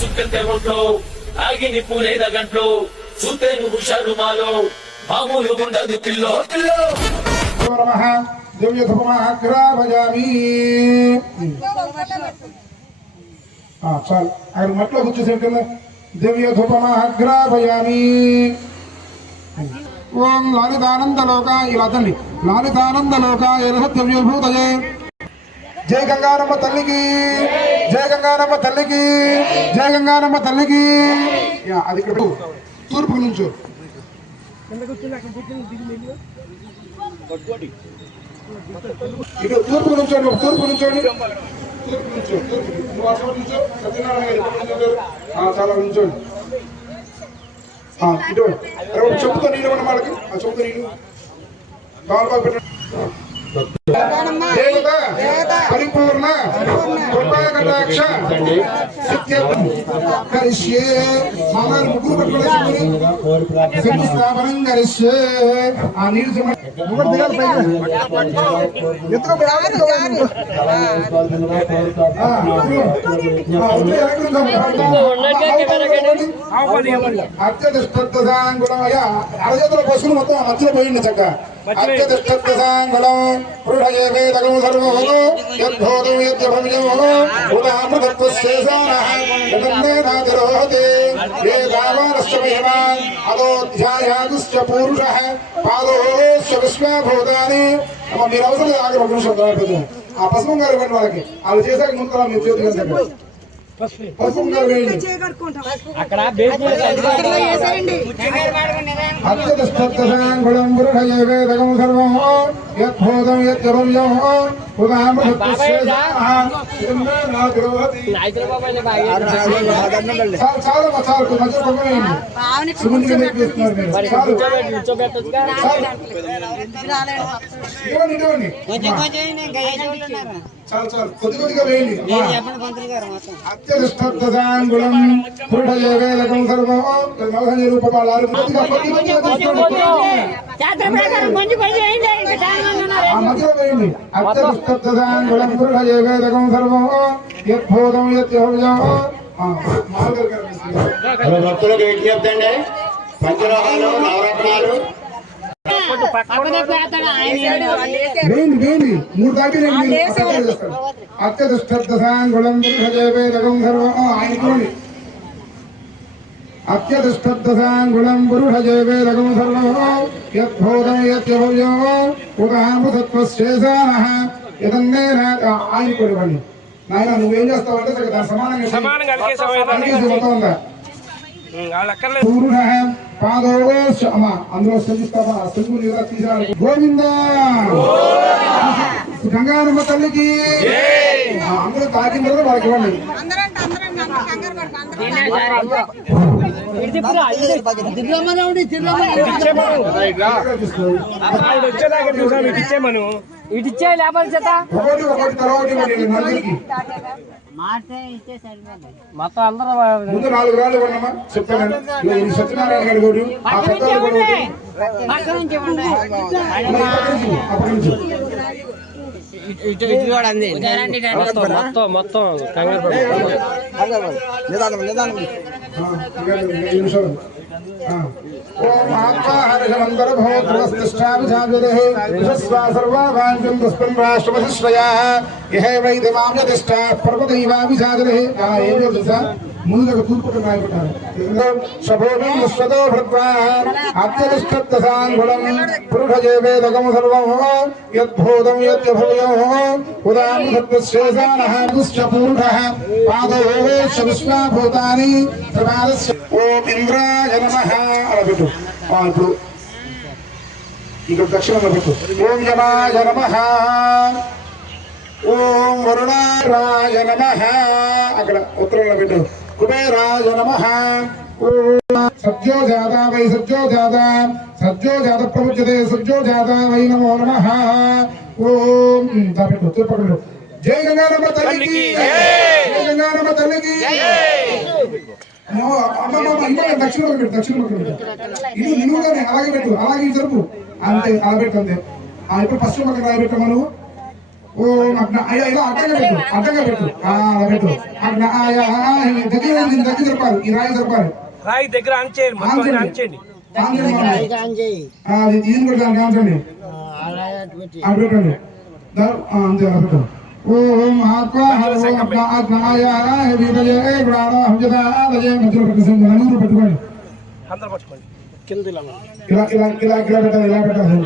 ಸುಕ್ಕಂತೆ ಒಟ್ಟು ಆಗಿನಿ ಪೂರೈದ ಗಂಟ್ಲು ಸೂತೇನು ಹುಷಾರು ಮಾಲು ಮಾಮೂಲು ಗುಂಡದು ಪಿಲ್ಲೋ ಪಿಲ್ಲೋ ದಿವ್ಯ ಧೂಮಾಗ್ರಾಭಯಾಮಿ చాలు ఆయన మట్లో కూర్చోసేట దివ్య ధూపమాగ్రాభయామి ఓం లాలితానందలోకాయ ఇలా తండి లాలితానందలోకాయ సత్యవ్యూభూతయే జయ గంగారమ్మ తల్లికి జయ గంగారమ్మ తల్లికి జయ గంగారమ్మ తల్లికి అది ఇక్కడ తూర్పు నుంచో ఇటు తూర్పు నుంచోండి తూర్పు నుంచోండి తూర్పు నుంచో తూర్పు నుంచో సత్యనారాయణ చాలా నుంచోండి ఇటు చెప్పుతో నీళ్ళు ఇవ్వండి వాళ్ళకి ఆ చెప్పుతో నీళ్ళు కాలు పెట్టండి పరిపూర్ణ కృపాకటాక్ష కరిష్యే మామూలు ముగ్గురు పట్టుకోవాలి శంకుస్థాపనం కరిష్యే ఆ నీళ్ళు అత్యధిష్టాంగులమయ అరచేతుల పశువులు మొత్తం ఆ మధ్యలో పోయింది చక్క అత్యధిష్టాంగులం పృఢయే వేదగం సర్వోదో యద్భోదో యద్భవ్యో ఉదామృతత్వశేషానః యదన్నేనాతిరోహతే ఏ గావానశ్చమేవాన్ అదోధ్యాయాదుశ్చ పూరుషః పాదోశ్చ విశ్వభూతాని మీరు అవసరం లేదు ఆగ్రహం నిమిషం ఆ పసుపు గారు ఇవ్వండి వాళ్ళకి వాళ్ళు చేశాక ముందు మీరు చేతులు అత్యధిష్టాంగులం పృఢయే వేదగం సర్వం యద్భూతం యద్భవ్యో కొద్దిగా వేయండి అత్యధిష్టాంగులం పృఢయే వేదగం సర్వం రూపపాలు మధ్యలో వేయండి అత్యధిష్టాంగులం పృఢయే వేదగం సర్వం యద్భూతం యద్భవ్యం భక్తులకు విజ్ఞప్తి అండి పంచలోహాలు నవరత్నాలు వేయండి మూడు దాటి అత్యధిష్టాంగులం పృఢయే వేదగం సర్వం ఆయన అత్యధిష్టాంగులం పురుషయే వేదగం సర్వం యద్భూతం యద్భవ్యం ఉదామృతత్వశేషానః యదన్నేన ఆయన కొనివ్వండి నాయన నువ్వేం చేస్తావంటే దాని సమానంగా పూర్ణ పాదోష అమ్మ అందులో శ్రమిస్తామా సింగు తీసాడు గోవింద గంగారమ్మ తల్లికి అందరూ తాకిన తర్వాత వాళ్ళకి ఇవ్వండి ఇచ్చే లేబర్ చేత మొత్తం అందరూ ముందు 4 రాళ్ళు కొన్నమ్మా చెప్తాను సత్యనారాయణ గారి గోడు మొత్తం ఓం ఆత్మాహర్షమంతర భోత్రస్తిష్టాభిషాభిదేః విశ్వస్వా సర్వాభాంతం తస్మిన్ రాష్ట్రమధిష్ఠయా యహ వైది మామ్యతిష్ఠా పర్వతైవాభిషాభిదేః ఏం తెలుసా ముందుగా తూర్పుకు నాయకుతారు సభోమి విశ్వతో భృత్వా అత్యధిష్టాంగులం పురుషయే వేదగం సర్వం యద్భూతం యద్భవ్యం ఉదామృతత్వశేషానః దుశ్చ పూరుషః పాదోశ్చ విశ్వభూతాని త్రిపాదస్య ఓం ఇంద్రాయ నమః అలా పెట్టు ఇప్పుడు ఇక్కడ దక్షిణంలో పెట్టు ఓం యమాయ నమః ఓం వరుణాయ నమః అక్కడ ఉత్తరంలో పెట్టు కుబేరాయ నమః సజ్జో జాతా వై సజ్జో జాత ప్రముచ్యతే సజ్జో జాతా వై నమో నమః ఓం పెట్టు తిప్పకుండా జై గంగారమ్మ తల్లికి జై గంగారమ్మ తల్లికి దక్షిణ ఇది నిలువుగానే అలాగే పెట్టు అలాగే జరుపు అంతే అలా పెట్టు అంతే ఇప్పుడు పశ్చిమ పక్కన రాయి పెట్టమను ఓం అగ్నాయ ఇలా అడ్డంగా పెట్టు అలా పెట్టు అగ్నాయ దగ్గర జరపాలి ఈ రాయి జరపాలి రాయి దగ్గర ఆన్చేయండి మొత్తం ఆన్చేయండి అది దీని కూడా దానికి ఆన్చండి అది పెట్టండి అంతే అలా పెట్టు ఓం ఆత్మా అగ్నాయ విభజే ప్రాణ హంజదాయ మధ్యలో ప్రతిశంభ నూరు పెట్టుకోండి అందరూ పట్టుకోండి ఇలా పెట్టాలి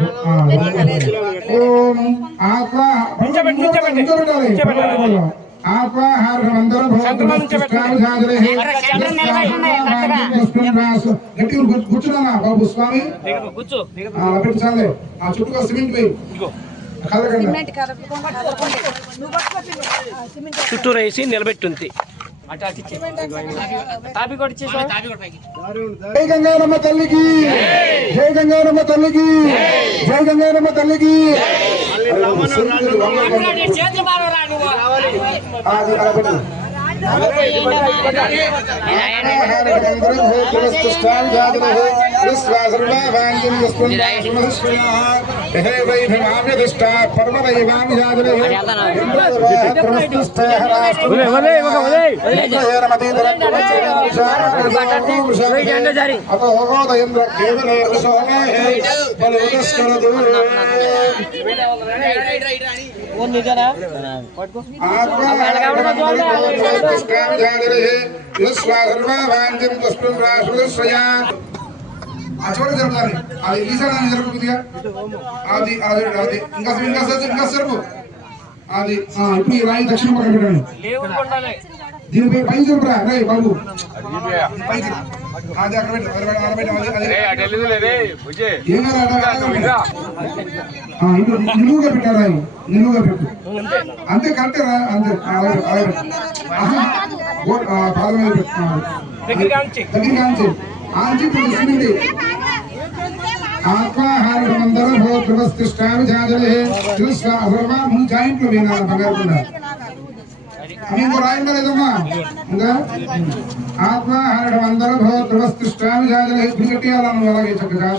ఓం ఆత్మ కూర్చున్నా బాబు స్వామి కూర్చో పెట్టాలి ఆ చుట్టూ సిమెంట్ పోయి చుట్టూ వేసి నిలబెట్టుంది తాపి కూడా జై గంగారమ్మ తల్లికి జై గంగారమ్మ తల్లికి జై గంగారమ్మ తల్లికి చూడ జరపాలి అది ఈసారి జరుగుతుందిగా అది అది అది ఇంకా సరుపు అది ఇప్పుడు ఈ రాయి దక్షిణ పక్కన పెట్టండి దీనిపై పై జరుపురా రే బాబు పై అది అక్కడ నిలువుగా పెట్టారా నిలువుగా పెట్టు అంతే కరెక్టే రా అంతే పాద మీద పెట్టు దగ్గర కాంచి ఆంచి సిమెంటి ఆత్మాహారమందర భోద్రవస్తిష్టామి జాజలే సర్వా ముందు జాయింట్లు వినాలి బంగారు ఇంకో రాయండి లేదమ్మా ఇంకా ఆత్మాహారమందర భోద్రవస్తిష్టామి జాజలే ఇప్పుడు కట్టేయాలన్న అలాగే చక్కగా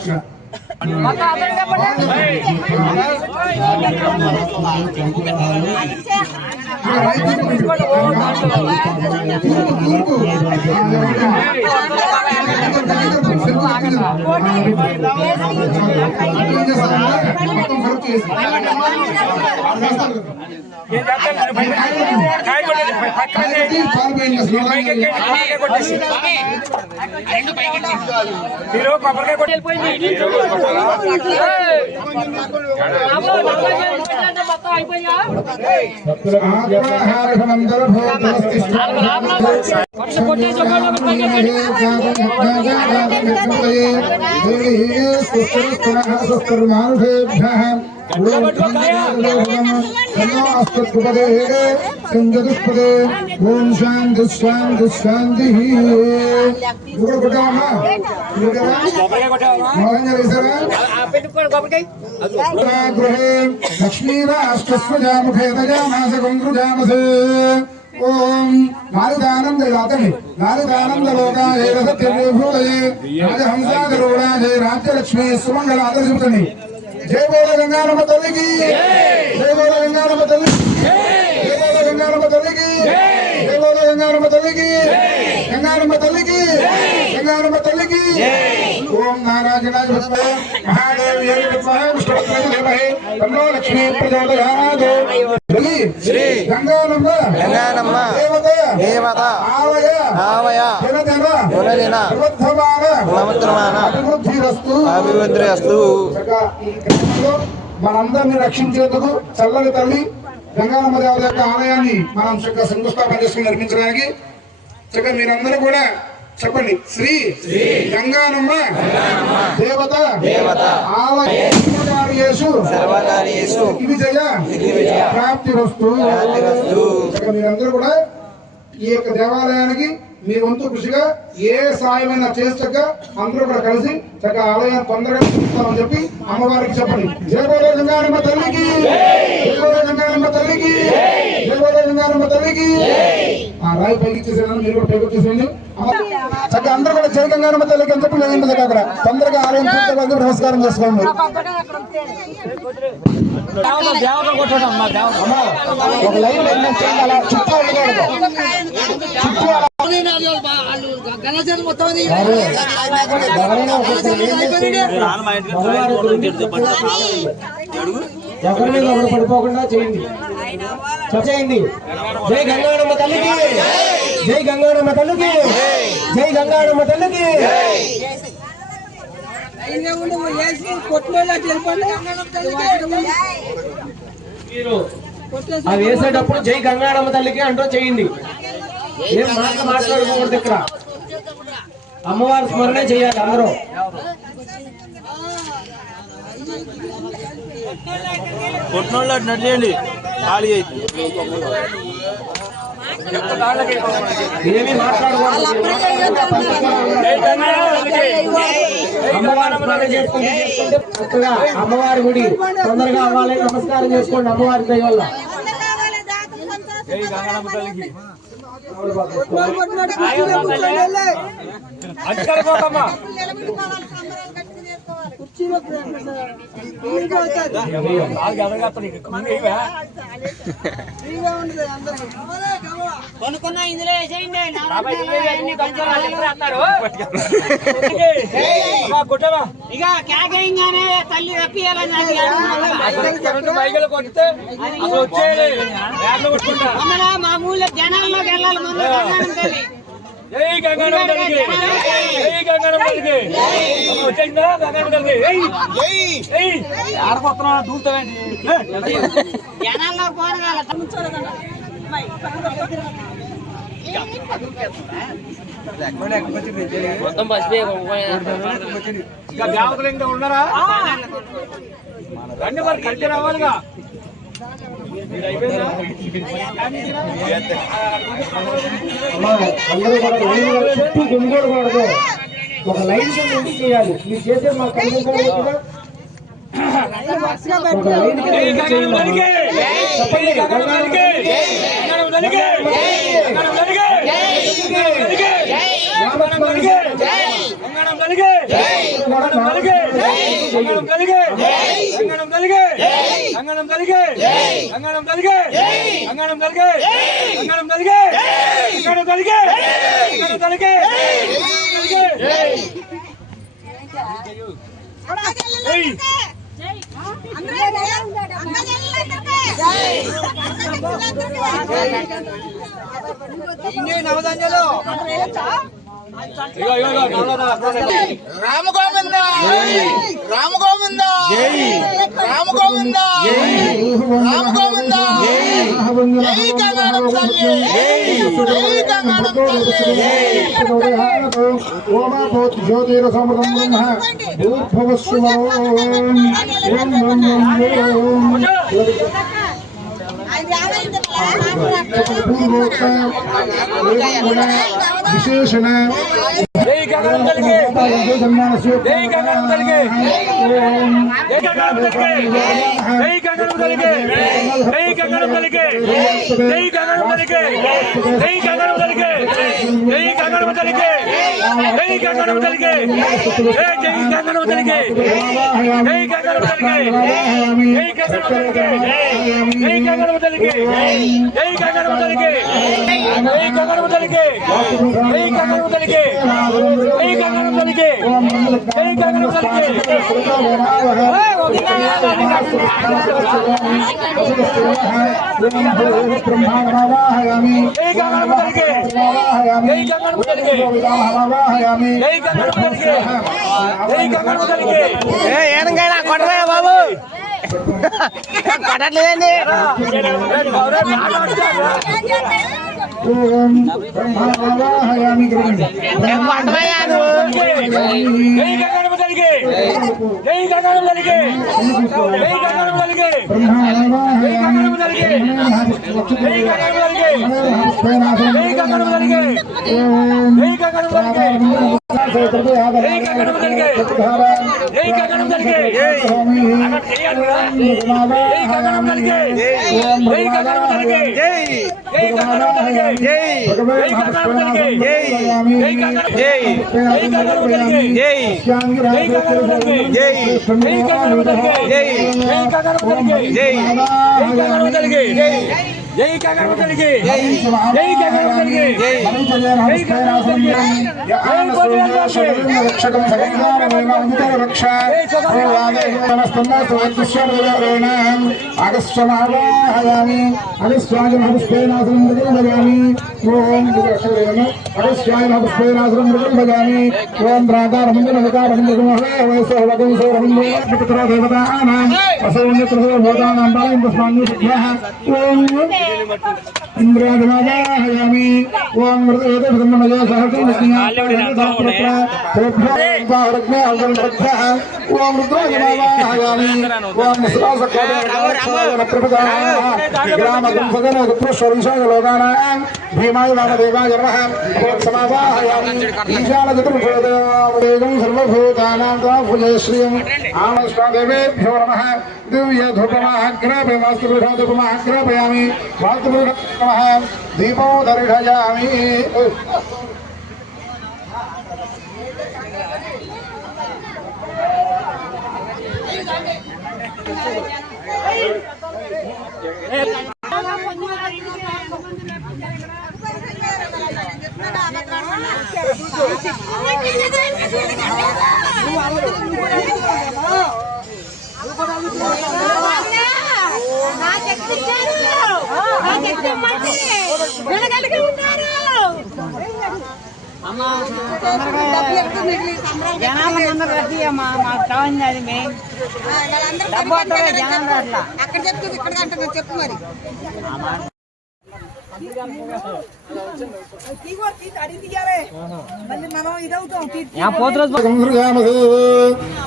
మీరు కొబ్బరికాయ కొట్టి వెళ్ళిపోయింది మొత్తం అయిపోయా ఓం శాంతి శాంతి శాంతి గృహే లక్ష్మీరాష్ట్రస్వజాముఖేతజామాసే ఓం నాలుగానంద అతని నాలుగానంద లోకాయ సత్యభూతయే రాజహంసాగరుడాయ రాజ్యలక్ష్మి సుమంగళ ఆదర్శిపుతని జై బోల గంగారమ్మ తల్లికి జై బోల గంగారమ్మ తల్లికి జై బోల గంగారమ్మ తల్లికి జై బోల గంగారమ్మ తల్లికి గంగారమ్మ తల్లికి గంగారమ్మ తల్లికి ఓం నారాయణాయ విద్మహే మహాదేవ్యై విద్మహే విష్ణుపత్నిమహే తన్నో లక్ష్మీ ప్రచోదయాత్ శ్రీ గంగారమ్మ దేవత ఆవయ దిన అభివృద్ధిరస్తు. ఈ గ్రామంలో మనందరినీ రక్షించేందుకు చల్లని తల్లి గంగారమ్మ దేవత యొక్క ఆలయాన్ని మనం చక్కగా శంకుస్థాపన చేసుకుని నిర్మించడానికి చక్కగా మీరందరూ కూడా చెప్పండి శ్రీ గంగారమ్మ దేవత ఆలయేషు విజయ ప్రాప్తి వస్తు. మీరందరూ కూడా ఈ యొక్క దేవాలయానికి మీ వంతు కృషిగా ఏ సాయమైనా చేసక అందరూ కూడా కలిసి చక్కగా ఆలయాన్ని తొందరగా చూస్తామని చెప్పి అమ్మవారికి చెప్పండి. జయ బోలో గంగారమ్మ తల్లికి, జయ బోలో గంగారమ్మ తల్లికి, జయ బోలో గంగారమ్మ తల్లికి. ఆ రాయి పైకి ఇచ్చేసేదాన్ని మీరు కూడా పైకి వచ్చేసేయండి. చక్కగా అందరూ కూడా జయ గంగారమ్మ తల్లికి అని చెప్పి వేయండి. అక్కడ తొందరగా ఆలయం పూర్తి నమస్కారం చేసుకోండి. ఒక లైన్ అలా చుట్టూ ఉండకూడదు. ఎవరి మీద ఒకరు పడిపోకుండా చేయండి. చేయండి. జై గంగారమ్మ తల్లికి, జై గంగారమ్మ తల్లికి, జై గంగారమ్మ తల్లికి. మీరు అది వేసేటప్పుడు జై గంగారమ్మ తల్లికి అంటూ చేయండి. ఏం మాట్లాడుకోకూడదు. ఇక్కడ అమ్మవారి స్మరణే చేయాలి అందరూ. కొట్టినోళ్ళు అటు నడిచేయండి, ఖాళీ అయితే ఏమీ మాట్లాడకూడదు. అమ్మవారి స్మరణ చేసుకుంటే చక్కగా అమ్మవారి గుడి తొందరగా అవ్వాలి. నమస్కారం చేసుకోండి అమ్మవారి దయ వల్ల. కొనుక్కున్నా ఇందులో వేసేయండి. ఇక కేకేయంగానే తల్లి రప్పియాలని మామూలు జనాల్లోకి వెళ్ళాలి. ముందు తల్లి జై గంగారమ్మ తల్లికి, జై గంగారమ్మ తల్లికి. వచ్చేసిందా గంగారమ్మ తల్లి? ఆడపోతున్నా దూరుతావేంటి? జనాల్లో పోరగాల మొత్తం ఇంకా దేవతలు ఇంకా ఉన్నారా? రండి మరి కలిసి రావాలిగా. అందరూ కూడా చుట్టూ గుమిగూడకూడదు. ఒక లైన్ ఎందుకు చేయాలి? మీరు చేసే మా కళ్యాణ రామ గోవింద, రామ గోవింద, రామ గోవింద, రామ గోవింద. జై గంగారమ్మ తల్లి, జై గంగారమ్మ తల్లి. జ్యోతిరసమృతం బ్రహ్మ విశేషణ జై గంగారమ్మ తల్లికి, జై గంగారమ్మ తల్లికి, జై గంగారమ్మ తల్లికి, జై గంగారమ్మ తల్లికి, జై గంగారమ్మ తల్లికి, జై గంగారమ్మ తల్లికి, జై గంగారమ్మ తల్లికి, జై గంగారమ్మ తల్లికి, జై గంగారమ్మ తల్లికి, జై గంగారమ్మ తల్లికి, జై గంగారమ్మ తల్లికి, జై గంగారమ్మ తల్లికి, జై గంగారమ్మ తల్లికి, జై గంగారమ్మ తల్లికి, జై గంగారమ్మ తల్లికి, జై గంగారమ్మ తల్లికి, జై గంగారమ్మ తల్లికి, జై గంగారమ్మ తల్లికి. బ్రహ్మావాహయామి, జై గంగారమ్మ తల్లికి, జై గంగారమ్మ తల్లికి, వాహయామి, జై గంగారమ్మ తల్లికి, జై గంగారమ్మ తల్లికి. ఏనంగా కొట్టరా బాబు, కొట్టట్లేదండి. ఓం బ్రహ్మావాహయామి. జై గంగారమ్మ తల్లికి, తల్లికి జై గంగారమ్మ తల్లికి జై గంగారమ్మ తల్లికి జై గంగారమ్మ తల్లికి జై గంగారమ్మ తల్లికి జై గంగారమ్మ తల్లికి జై గంగారమ్మ తల్లికి జై గంగారమ్మ తల్లికి జై గంగారమ్మ తల్లికి అక్కడ చేయాలిరా జై గంగారమ్మ తల్లికి జై గంగారమ్మ తల్లికి జై గంగారమ్మ తల్లికి జై గంగారమ్మ తల్లికి జై గంగారమ్మ జై గంగారమ్మ తల్లికి జై జై గంగారమ్మ తల్లికి జై జై గంగారమ్మ తల్లికి జై జై గంగారమ్మ తల్లికి జై జై గంగారమ్మ తల్లికి జై జై గంగారమ్మ తల్లికి జై జై గంగారమ్మ తల్లికి జై జై గంగారమ్మ తల్లికి జై గోవింద రక్షకం సగంగారమేణ రక్ష అగస్త్యమావాహయామి అగస్త్యాయనపుష్పేనాసనం భజామి ఓం అగస్త్యాయనపుష్పేనాసనం భజామి ఓం రాధారమంజనకారమంజనమహేవైసోహవగంసోరమంజోపితరదేవతానాం అసౌన్యత్రసోభూతానాం బాలం తస్మాన్ను సిద్ధ్యః ఓం ఇంద్రాజమావాహయామి ఓం మృతేతమనయో సహకృష్ణ్యాహరగ్నేహంసంప్రభ్యః ఓం రుద్రాజమావాహయామి ఓం గ్రామగంసగనోత్ప్రశ్వరీశాయలోకానాం భీమాయ వామదేవాయ నమః ఓం సమావాహయామి ఈశానచతుర్భుజదేవం సర్వభూతానాం తాభుజే శ్రియం ఆమష్టాదేవేభ్యో నమః దివ్య ధూపమాగ్రాపయామి ధూపమాగ్రాపయామి వాస్తుపురుషాయ నమః దీపో దర్శయామి జనాలు అందరూ రద్దీ అమ్మా మాకు కావాలి అది మెయిన్ డబ్బు వస్తుంది జనాలు అట్లా అక్కడ చెప్తుంది ఇక్కడ అంటున్నా చెప్పు మరి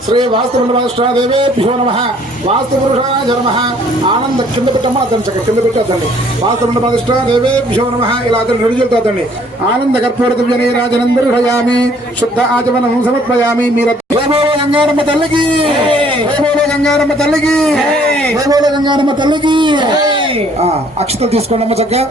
శ్రీ వాస్తుదేవేభ్యో నమః వాస్తుపురుషాయ నమః ఆనంద కింద పెట్టమ్మా అతను కింద పెట్టద్దండి వాస్తుదేవేభ్యో నమః ఇలా అతను నడిచెళ్తాదండి ఆనంద కర్పూరతువ్యనే రాజనందరు హయామి శుద్ధ ఆచమనం సమర్పయామి మీరు గంగారమ్మ తల్లికి గంగారమ్మ తల్లికి గంగారమ్మ తల్లికి అక్షతలు తీసుకోండి అమ్మ చక్కగా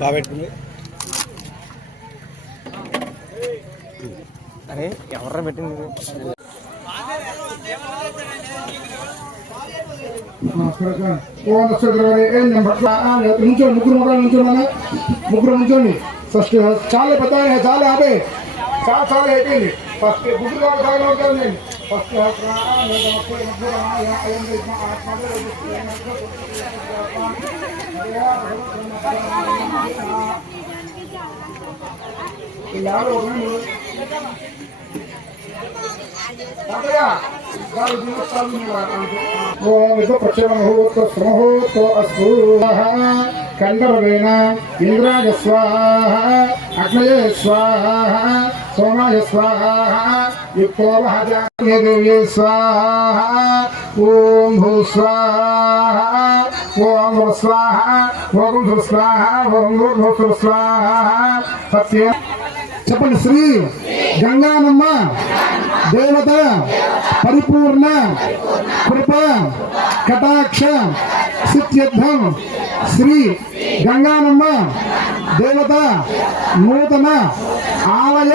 బాబెట్టుకుంది అరే ఎవర్రా పెట్టింది ముగ్గురు నుంచోండి ఫస్ట్ చాలా పెద్ద చాలా యాభై చాలా అయిపోయింది ఫస్ట్ ముగ్గురు ఫస్ట్ కండరవేణ ఇంద్రాయ స్వాహ అగ్నయే స్వాహ సోమాయ స్వాహ యుక్తో దేవ్యే స్వాహ ఓం భూ స్వాహ ఓం స్వాహ ఓం స్వాహ ఓం స్వాహ సత్య చెప్పండి. శ్రీ గంగానమ్మ దేవత పరిపూర్ణ కృప కటాక్ష సిద్ధ్యర్థం శ్రీ గంగానమ్మ దేవత నూతన ఆలయ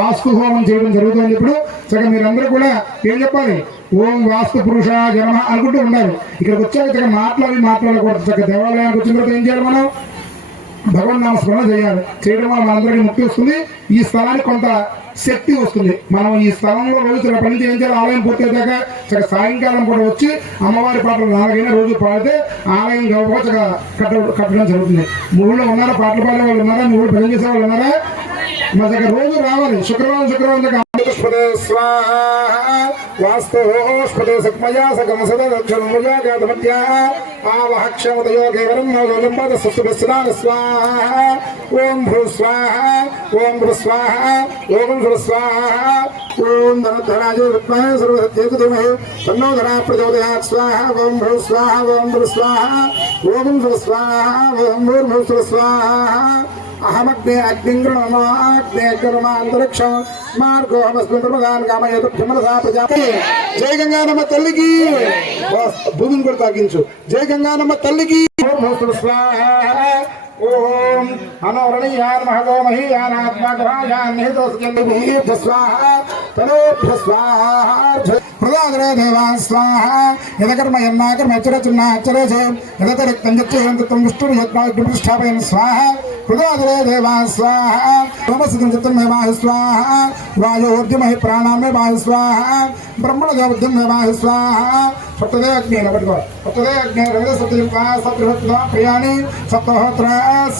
వాస్తు హోమం చేయడం జరుగుతుంది. ఇప్పుడు చక్కగా మీరందరూ కూడా ఏం చెప్పాలి? ఓం వాస్తు పురుష జనమ అనుకుంటూ ఉండాలి. ఇక్కడికి వచ్చాక చక్కగా మాట్లాడకూడదు. చక్కగా దేవాలయానికి వచ్చిన తర్వాత ఏం చేయాలి? మనం భగవన్ నామస్మరణ చేయాలి. చేయడం వల్ల మనందరికీ ముక్తి వస్తుంది. ఈ స్థలానికి కొంత శక్తి వస్తుంది. మనం ఈ స్థలంలో రోజు పని ఏం చేయాలి? ఆలయం పూర్తయ్యాక చక్కగా సాయంకాలం కూడా వచ్చి అమ్మవారి పాటలు 4 రోజు పాడితే ఆలయం చక్కగా కట్టడం జరుగుతుంది. మీ ఊళ్ళో ఉన్నారా? పాటలు పాడే వాళ్ళు ఉన్నారా? మీ ఊళ్ళో భజన చేసే వాళ్ళు ఉన్నారా? మా దగ్గర రోజు రావాలి. శుక్రవారం దగ్గర వాస్తోస్పదే సత్మయా సగమ సదక్షణముజాగమత్యా ఆవహ క్షమతయో కేవలం నోజంపద సుస్తుస్నాన స్వాహ ఓం భూ స్వాహ ఓం భూ స్వాహ ఓం భూ స్వాహ ఓం ధనధరాజ విద్మహ సర్వసత్యేతుమహే తన్నో ధరా ప్రచోదయాత్ స్వాహ ఓం భూ స్వాహ ఓం భూ స్వాహ ఓం భూ స్వాహ ఓం భూ స్వాహ అహమగ్నే అగ్నింగ్రమాగ్నేగ్రమాంతరిక్ష మార్గో హమస్మిన్ ప్రమదాన్ కామయేత భ్రమరసా ప్రజాపతి. జై గంగానమ్మ తల్లికి. భూమిని కూడా తాగించు. జై గంగానమ్మ తల్లికి. ఓం అనోరణీయాన్ మహదో మహీయానాత్మగ్రహాయాన్నిహితోస్య స్వాహ తనోభ్య స్వాహ హృదయ దేవా స్వాహ యదకర్మ యన్నాకర్మ అచరచున్నా అచరేచే యదత రక్తం యచ్చయంతం విష్ణురు యత్నాగ్నిప్రతిష్టాపయన్ స్వాహ హృదయ దేవా స్వాహ బ్రహ్మసిద్ధం చిత్తం మే వాయు స్వాహ వాయోర్జమహి ప్రాణామే వాయు స్వాహ బ్రహ్మణ దేవద్యం మే వాయు స్వాహ సప్తదే అగ్ని పట్టుకో. సప్తదే అగ్ని రవిద సప్తయుక్త సప్తృహత్వ ప్రియాణి సప్తహోత్ర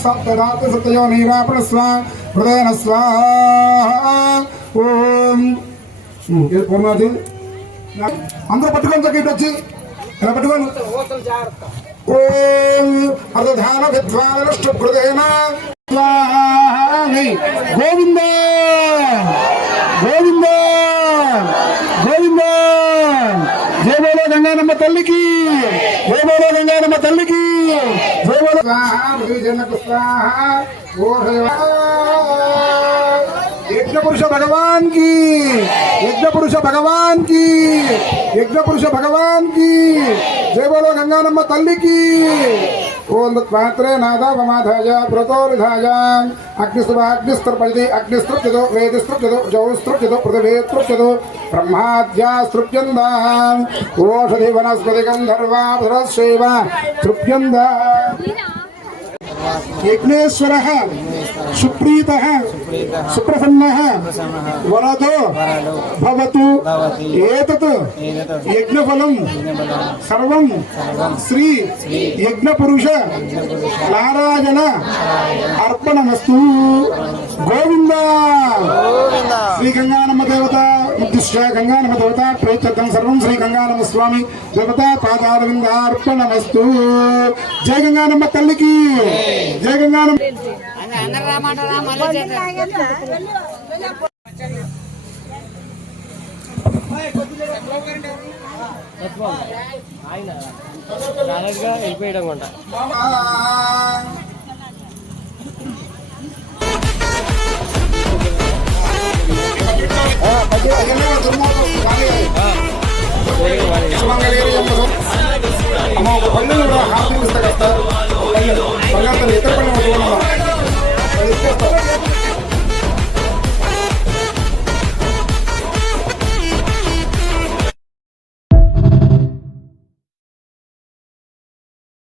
సప్తరాత్రి సప్తయో నీరాపణ స్వాహ హృదయన స్వాహ. ఓం పూర్ణాది అందరూ పట్టుకొని చక్కటి వచ్చి ఇలా పట్టుకోను. ఓం అర్ధధాన విద్వానష్టు హృదయన గోవింద గోవింద గోవింద. జయ బోలో గంగానమ్మ తల్లికి. జయ బోలో గంగానమ్మ తల్లికి. జయ బోలో యజ్ఞపురుష భగవాన్ కి. యజ్ఞపురుష భగవాన్ కి. యజ్ఞపురుష భగవాన్ కి. జయ బోలో గంగానమ్మ తల్లికి. ఓం తత్పాత్రే నాదావమాధాయ వ్రతోరిధాయ అగ్నిస్తృపతి అగ్నిస్తృప్యదో వేదిస్తృప్యదో జౌస్తృప్యదో పృథివీస్తృప్యదో బ్రహ్మాద్యా స్తృప్యందా ఓషధి వనస్పతి గంధర్వాధరశైవ తృప్యందా. యజ్ఞేశ్వర సుప్రీత సుప్రసన్న వరదో భవతు. ఏతత్ యజ్ఞఫలం సర్వం శ్రీ యజ్ఞపురుష నారాయణ అర్పణమస్తు. గోవింద. శ్రీ గంగానమ్మ దేవత ఉద్దిశ్య గంగానమ్మ దేవత ప్రేత్యర్థం సర్వం శ్రీ గంగానమ్మ స్వామి దేవత పాదారవిందార్పణమస్తు. జయ గంగానమ్మ తల్లికి. జయ గంగానమ్మ. ఆయన డైరెక్ట్గా వెళ్ళిపోయడం కొంట. ఇతర